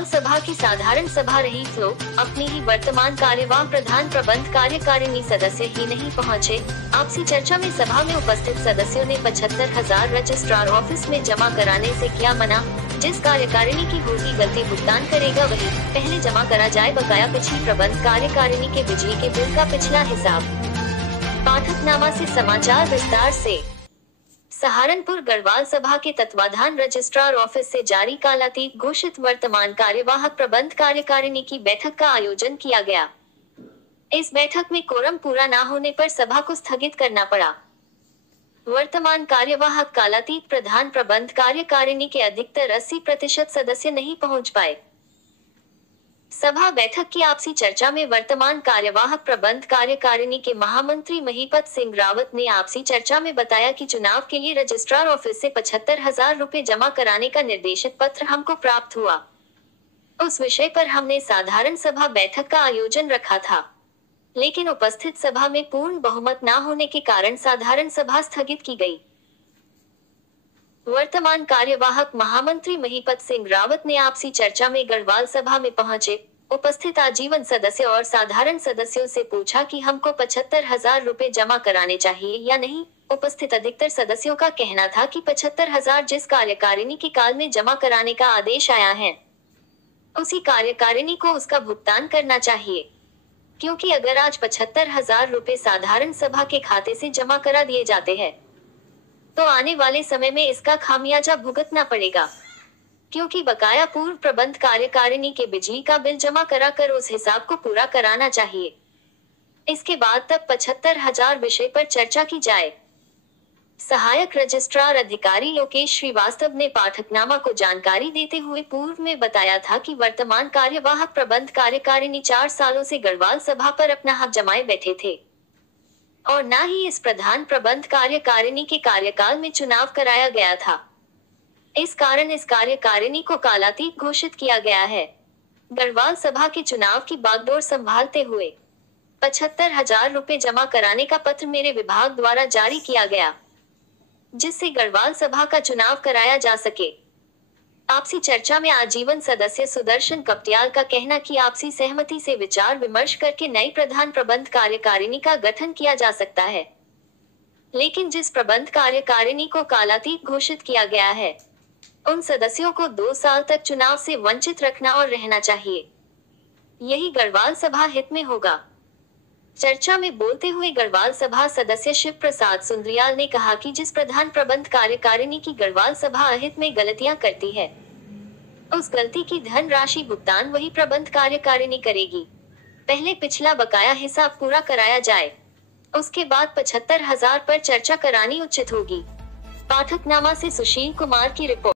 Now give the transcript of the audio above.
गढ़वाल सभा की साधारण सभा रही फ्लो। अपनी ही वर्तमान कार्यवाह प्रधान प्रबंध कार्यकारिणी सदस्य ही नहीं पहुंचे। आपसी चर्चा में सभा में उपस्थित सदस्यों ने 75,000 रजिस्ट्रार ऑफिस में जमा कराने से किया मना। जिस कार्यकारिणी की होगी गलती भुगतान करेगा वही, पहले जमा करा जाए बकाया। पिछली प्रबंध कार्यकारिणी के बिजली के बिल का पिछला हिसाब। पाठकनामा से समाचार विस्तार से। सहारनपुर गढ़वाल सभा के तत्वाधान रजिस्ट्रार ऑफिस से जारी कालातीत घोषित वर्तमान कार्यवाहक प्रबंध कार्यकारिणी की बैठक का आयोजन किया गया। इस बैठक में कोरम पूरा न होने पर सभा को स्थगित करना पड़ा। वर्तमान कार्यवाहक कालातीत प्रधान प्रबंध कार्यकारिणी के अधिकतर 80% सदस्य नहीं पहुंच पाए। सभा बैठक की आपसी चर्चा में वर्तमान कार्यवाहक प्रबंध कार्यकारिणी के महामंत्री महीपत सिंह रावत ने आपसी चर्चा में बताया कि चुनाव के लिए रजिस्ट्रार ऑफिस से 75,000 रुपए जमा कराने का निर्देशित पत्र हमको प्राप्त हुआ। उस विषय पर हमने साधारण सभा बैठक का आयोजन रखा था, लेकिन उपस्थित सभा में पूर्ण बहुमत न होने के कारण साधारण सभा स्थगित की गई। वर्तमान कार्यवाहक महामंत्री महीपत सिंह रावत ने आपसी चर्चा में गढ़वाल सभा में पहुंचे उपस्थित आजीवन सदस्य और साधारण सदस्यों से पूछा कि हमको 75,000 रुपए जमा कराने चाहिए या नहीं। उपस्थित अधिकतर सदस्यों का कहना था कि 75,000 जिस कार्यकारिणी के काल में जमा कराने का आदेश आया है, उसी कार्यकारिणी को उसका भुगतान करना चाहिए, क्योंकि अगर आज 75,000 रुपए साधारण सभा के खाते से जमा करा दिए जाते हैं तो आने वाले समय में इसका खामियाजा भुगतना पड़ेगा, क्योंकि बकाया पूर्व प्रबंध कार्यकारिणी के बिजली का बिल जमा कराकर उस हिसाब को पूरा कराना चाहिए। इसके बाद तब 75,000 विषय पर चर्चा की जाए। सहायक रजिस्ट्रार अधिकारी लोकेश श्रीवास्तव ने पाठकनामा को जानकारी देते हुए पूर्व में बताया था कि वर्तमान कार्यवाहक प्रबंध कार्यकारिणी 4 सालों से गढ़वाल सभा पर अपना हक जमाए बैठे थे और न ही इस प्रधान प्रबंध कार्यकारिणी के कार्यकाल में चुनाव कराया गया था। इस कारण इस कार्यकारिणी को कालातीत घोषित किया गया है। गढ़वाल सभा के चुनाव की बागडोर संभालते हुए 75,000 रुपए जमा कराने का पत्र मेरे विभाग द्वारा जारी किया गया, जिससे गढ़वाल सभा का चुनाव कराया जा सके। आपसी चर्चा में आजीवन सदस्य सुदर्शन कपटियाल का कहना कि आपसी सहमति से विचार विमर्श करके नई प्रधान प्रबंध कार्यकारिणी का गठन किया जा सकता है, लेकिन जिस प्रबंध कार्यकारिणी को कालातीत घोषित किया गया है उन सदस्यों को 2 साल तक चुनाव से वंचित रखना और रहना चाहिए। यही गढ़वाल सभा हित में होगा। चर्चा में बोलते हुए गढ़वाल सभा सदस्य शिव प्रसाद सुंदरियाल ने कहा कि जिस प्रधान प्रबंध कार्यकारिणी की गढ़वाल सभा अहित में गलतियां करती है, उस गलती की धन राशि भुगतान वही प्रबंध कार्यकारिणी करेगी। पहले पिछला बकाया हिसाब पूरा कराया जाए, उसके बाद 75,000 पर चर्चा करानी उचित होगी। पाठकनामा से सुशील कुमार की रिपोर्ट।